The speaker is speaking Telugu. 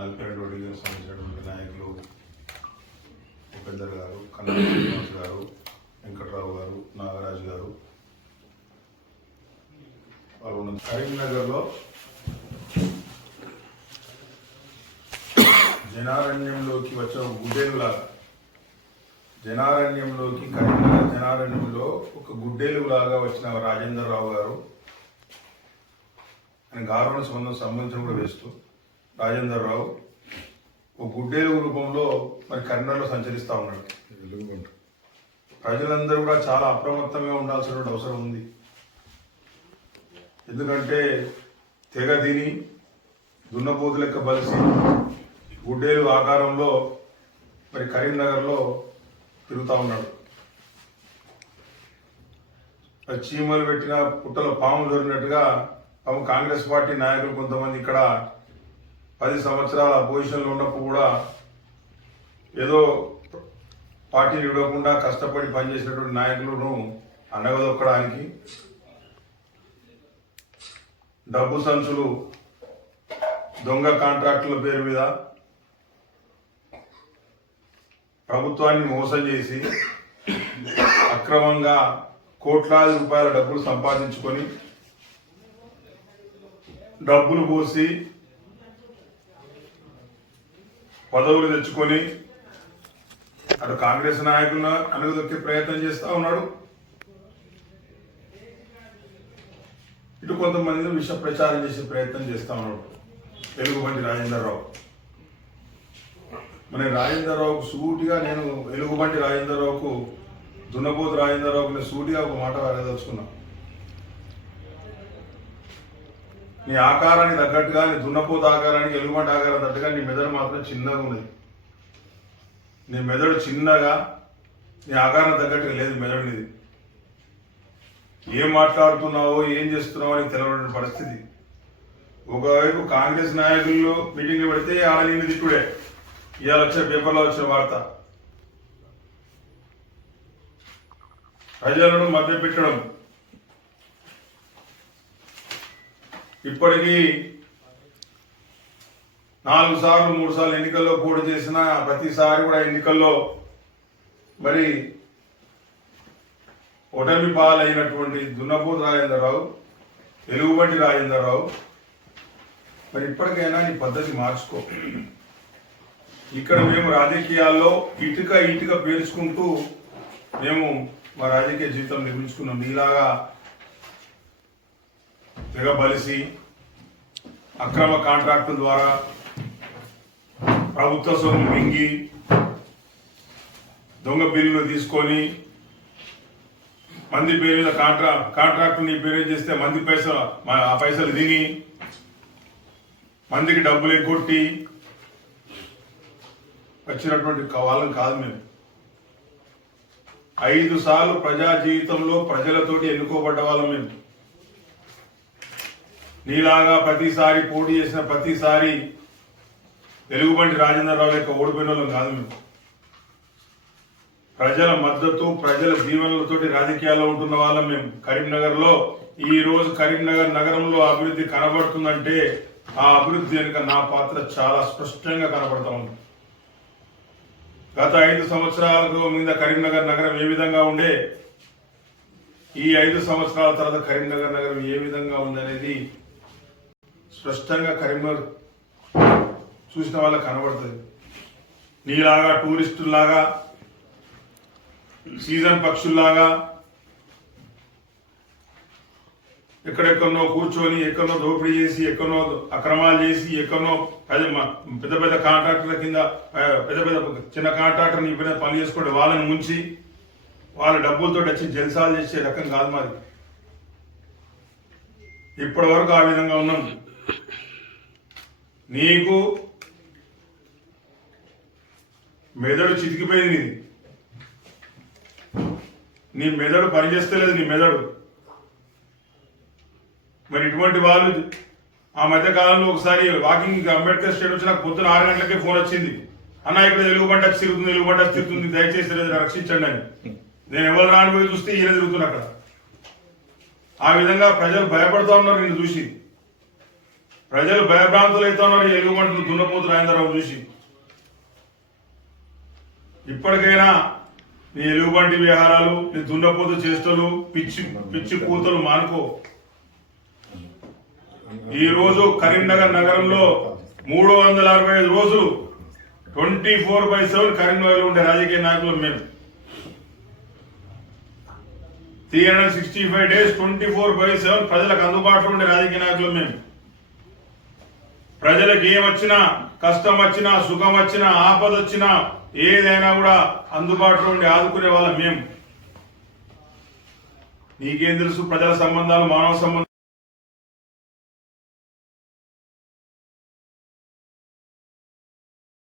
నల్పేట డివిజన్ సంబంధించినటువంటి నాయకులు ఉపేందర్ గారు, కన్నా శ్రీనివాస్ గారు, వెంకట్రావు గారు, నాగరాజు గారు పాల్గొన్నారు. కరీంనగర్లో జనారణ్యంలోకి వచ్చే గుడ్డేలులాగా కరీంనగర్ జనారణ్యంలో ఒక గుడ్డేలులాగా వచ్చిన రాజేందర్ రావు గారు ఆయన గార్వన సంబంధించిన కూడా వేస్తూ రాజేందర్ రావు ఒక గుడ్డేలు రూపంలో మరి కరీంనగర్లో సంచరిస్తూ ఉన్నాడు. ప్రజలందరూ కూడా చాలా అప్రమత్తంగా ఉండాల్సిన అవసరం ఉంది. ఎందుకంటే తెగ తిని దున్నపోతు లెక్క బలిసి గుడ్డేలు ఆకారంలో మరి కరీంనగర్లో తిరుగుతూ ఉన్నాడు. చీమలు పెట్టిన పుట్టలో పాములు దొరికినట్టుగా కాంగ్రెస్ పార్టీ నాయకులు కొంతమంది ఇక్కడ 10 సంవత్సరాల పొజిషన్లో ఉన్నప్పుడు కూడా ఏదో పార్టీని విడవకుండా కష్టపడి పనిచేసినటువంటి నాయకులను అనగదొక్కడానికి డబ్బు సంచులు, దొంగ కాంట్రాక్టుల పేరు మీద ప్రభుత్వాన్ని మోసం చేసి అక్రమంగా కోట్లాది రూపాయల డబ్బులు సంపాదించుకొని డబ్బులు పోసి పదవులు తెచ్చుకొని అటు కాంగ్రెస్ నాయకులను అనగదొక్కే ప్రయత్నం చేస్తా ఉన్నాడు. ఇటు కొంతమంది విష ప్రచారం చేసే ప్రయత్నం చేస్తా ఉన్నాడు ఎలుగుబంటి రాజేందర్ రావు. మన రాజేందర్ రావుకు సూటిగా నేను ఎలుగుబంటి రాజేందర్ రావుకు దున్నపోతు రాజేందర్ రావుకు నేను సూటిగా ఒక మాట వేయదలుచుకున్నా. నీ ఆకారానికి తగ్గట్టుగా, నీ దున్నపోతు ఆకారానికి, ఎలుగుబంటి ఆకారం తగ్గట్టుగా నీ మెదడు మాత్రం చిన్నగా ఉన్నది. నీ మెదడు చిన్నగా, నీ ఆకారం తగ్గట్టుగా లేదు మెదడు నీది. ఏం మాట్లాడుతున్నావో ఏం చేస్తున్నావో అని తెలియని పరిస్థితి. ఒకవైపు కాంగ్రెస్ నాయకులు మీటింగ్లు పెడితే ఆడ నేను తిట్టుడే, ఇవాళ వచ్చే పేపర్లో వచ్చిన వార్త. ప్రజలను మభ్యపెట్టడం. ఇప్పటికీ 4 సార్లు 3 సార్లు ఎన్నికల్లో పోటీ చేసిన ప్రతిసారి కూడా ఎన్నికల్లో మరి ఓటమి పాలైనటువంటి దున్నపోతు రాజేందర్ రావు, ఎలుగుబంటి రాజేందర్ రావు, మరి ఇప్పటికైనా నీ పద్ధతి మార్చుకో. ఇక్కడ మేము రాజకీయాల్లో ఇటుక పేర్చుకుంటూ మేము మా రాజకీయ జీవితం నిర్మించుకున్నాం. నీలాగా తెగ బలిసి అక్రమ కాంట్రాక్టుల ద్వారా ప్రభుత్వ సొమ్ము మింగి దొంగ బిల్లులు తీసుకొని మంది పేరు మీద కాంట్రాక్టు నీ పేరు చేస్తే మంది ఆ పైసలు తిని మందికి డబ్బులు ఎగ్గొట్టి వచ్చినటువంటి వాళ్ళని కాదు మేము. 5 సార్లు ప్రజా జీవితంలో ప్రజలతోటి ఎన్నుకోబడ్డ వాళ్ళం మేము. నీలాగా ప్రతిసారి పోటీ చేసిన ప్రతిసారి ఎలుగుబంటి రాజేందర్ రావు యొక్క ఓడిపోయిన వాళ్ళం కాదు మేము. ప్రజల మద్దతు, ప్రజల దీవెనలతోటి రాజకీయాల్లో ఉంటున్న వాళ్ళం మేము. కరీంనగర్లో ఈ రోజు కరీంనగర్ నగరంలో అభివృద్ధి కనబడుతుందంటే ఆ అభివృద్ధి వెనుక నా పాత్ర చాలా స్పష్టంగా కనబడతా ఉంది. గత 5 సంవత్సరాలకు మీద కరీంనగర్ నగరం ఏ విధంగా ఉండే, ఈ 5 సంవత్సరాల తర్వాత కరీంనగర్ నగరం ఏ విధంగా ఉందనేది స్పష్టంగా కరీంనగర్ చూసిన వాళ్ళకి కనబడుతుంది. నీలాగా టూరిస్టుల్లాగా, సీజన్ పక్షుల్లాగా ఎక్కడెక్కడనో కూర్చొని, ఎక్కడనో దోపిడీ చేసి, ఎక్కడనో అక్రమాలు చేసి, ఎక్కడనో పెద్ద పెద్ద కాంట్రాక్టర్ల కింద చిన్న కాంట్రాక్టర్ నీ పైన పని చేసుకుంటే వాళ్ళని ముంచి వాళ్ళ డబ్బులతో వచ్చి జల్సాలు చేసే రకం కాదు మాది. ఇప్పటి వరకు ఆ విధంగా ఉన్నాం. నీకు మెదడు చితికిపోయింది. నీ మెదడు పనిచేస్తలేదు. నీ మెదడు మరి ఇటువంటి వాళ్ళు ఆ మధ్య కాలంలో ఒకసారి వాకింగ్ అంబేద్కర్ స్టేట్ వచ్చి నాకు పొద్దున 6 గంటలకే ఫోన్ వచ్చింది. అన్న ఇక్కడ ఎలుగుబంట తిరుగుతుంది, దయచేసి రక్షించండి అని. నేను ఎవరు రానిపోయి చూస్తే ఈయన తిరుగుతున్నా అక్కడ. ఆ విధంగా ప్రజలు భయపడుతూ ఉన్నారు నిన్ను చూసి. ప్రజలు భయభ్రాంతులు అవుతున్నారు ఎలుగుబంటులు దున్నపోతు రాజేంద్రరావు చూసి. ఇప్పటికైనా నీ ఎలుగుబంటి వ్యవహారాలు, నీ దున్నపోతు చేష్టలు, పిచ్చి పిచ్చి కూతలు మానుకో. ఈ రోజు కరీంనగర్ నగరంలో 365 రోజులు 24/7 కరీంనగర్లో ఉండే రాజకీయ నాయకులు మేము. 365 days 24/7 ప్రజలకు అందుబాటులో ఉండే రాజకీయ నాయకులు మేము. ప్రజలకు ఏమొచ్చినా, కష్టం వచ్చినా, సుఖం వచ్చినా, ఆపద వచ్చినా, ఏదైనా కూడా అందుబాటులో ఉండి ఆదుకునే వాళ్ళం మేము. నీకేం తెలుసు ప్రజల సంబంధాలు, మానవ సంబంధాలు